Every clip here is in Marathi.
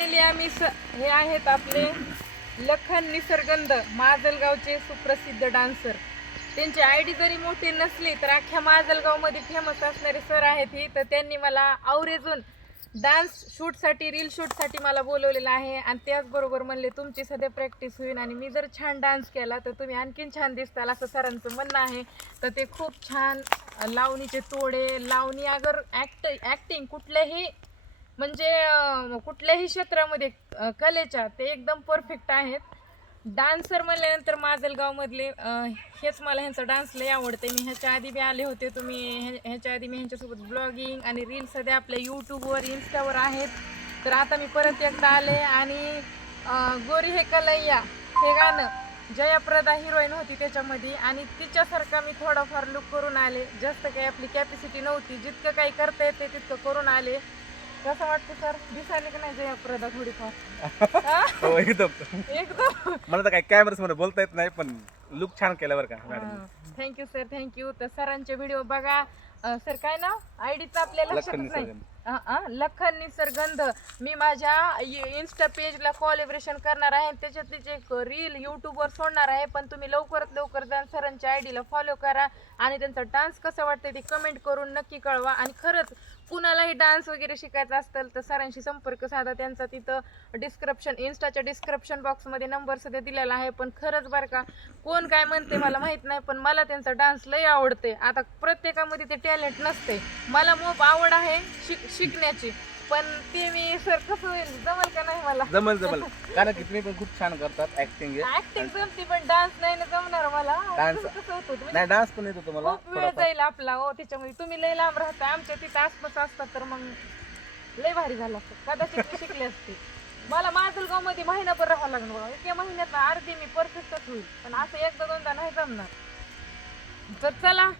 हे आहेत आपले लखन निसर्गंध माजलगावचे सुप्रसिद्ध डान्सर. त्यांची आयडी जरी मोठी नसली तर अख्ख्या माजलगावमध्ये फेमस असणारे सर आहेत ही. तर त्यांनी मला आवर्जून डान्स शूटसाठी रील शूटसाठी मला बोलवलेलं आहे आणि त्याचबरोबर म्हणले तुमची सध्या प्रॅक्टिस होईल आणि मी जर छान डान्स केला तर तुम्ही आणखीन छान दिसताल असं सरांचं म्हणणं आहे. तर ते खूप छान लावणीचे तोडे लावणी अगर ॲक्टिंग कुठल्याही म्हणजे कुठल्याही क्षेत्रामध्ये कलेच्या ते एकदम परफेक्ट आहेत. डान्सर म्हणल्यानंतर माजलगावमधले हेच मला ह्यांचा डान्स लय आवडते. मी ह्याच्या आधी बी आले होते. ह्याच्या आधी मी ह्यांच्यासोबत ब्लॉगिंग आणि रील सध्या आपल्या यूट्यूबवर इन्स्टावर आहेत. तर आता मी परत एकदा आले आणि गोरी हे कलैया हे गाणं जयाप्रदा हिरोईन होती त्याच्यामध्ये आणि तिच्यासारखा मी थोडाफार लुक करून आले. जास्त काही आपली कॅपॅसिटी नव्हती, जितकं काही करता येते तितकं करून आले. कसं वाटतं सर, दिसायला की नाही जयाप्रदा थोडीफार? हो एकदम एकदम मला तर काय कॅमेरा समोर बोलता येत नाही पण लुक छान केला बरं का मॅडम. Thank you sir, thank you. तर सरांचे व्हिडिओ बघा. सर काय नाव आयडीचं आपल्याला लक्षात लखन नाही. निसर्गंध. लखन निसर्गंध. मी माझ्या इन्स्टा पेजला कोलॅबोरेशन करणार आहे. त्याच्यातलीच एक रील यूट्यूबवर सोडणार आहे. पण तुम्ही लवकरात लवकर जाऊन सरांच्या आयडीला फॉलो करा आणि त्यांचा डान्स कसा वाटतं ते कमेंट करून नक्की कळवा. आणि खरंच कुणालाही डान्स वगैरे शिकायचा असेल तर सरांशी संपर्क साधा. त्यांचा तिथं इन्स्टाच्या डिस्क्रिप्शन बॉक्समध्ये नंबर सध्या दिलेला आहे. पण खरंच बरं का, कोण काय म्हणते मला माहीत नाही पण मला त्यांचा डान्स लय आवडते. आता प्रत्येकामध्ये ते टॅलेंट नसते. मला खूप आवड आहे शिकण्याची, पण ते मी सर कसं होईल, जमल का नाही मला? जमल कारण की तुम्ही पण खूप छान करतात ऍक्टिंग. ऍक्टिंग जमते पण डान्स नाही ना जमणार मला. Dance- कसं होतं म्हणजे नाही डान्स पण येतो तुम्हाला खूप वेळ जाईल आपला हो त्याच्यामध्ये. तुम्ही लय लांब राहता, आमच्या तिथं आसपास असतात तर मग लय भारी झालं असतं. कदाचित मी शिकले असते. मला माजलगाव मध्ये महिनाभर राहावं लागणार बघा. एका महिन्यात अर्धी मी परफेक्टच होईल, पण असं एकदा दोनदा नाही जमणार. तर चला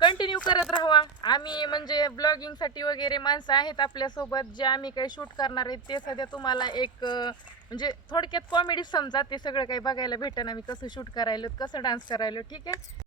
कंटिन्यू करत राहा. आम्ही म्हणजे ब्लॉगिंगसाठी वगैरे माणसं आहेत आपल्यासोबत जे आम्ही काही शूट करणार आहेत ते सध्या तुम्हाला एक म्हणजे थोडक्यात कॉमेडी समजा. ते सगळं काही बघायला भेटेल आम्ही कसं शूट करायलो कसं डान्स करायलो. ठीक आहे.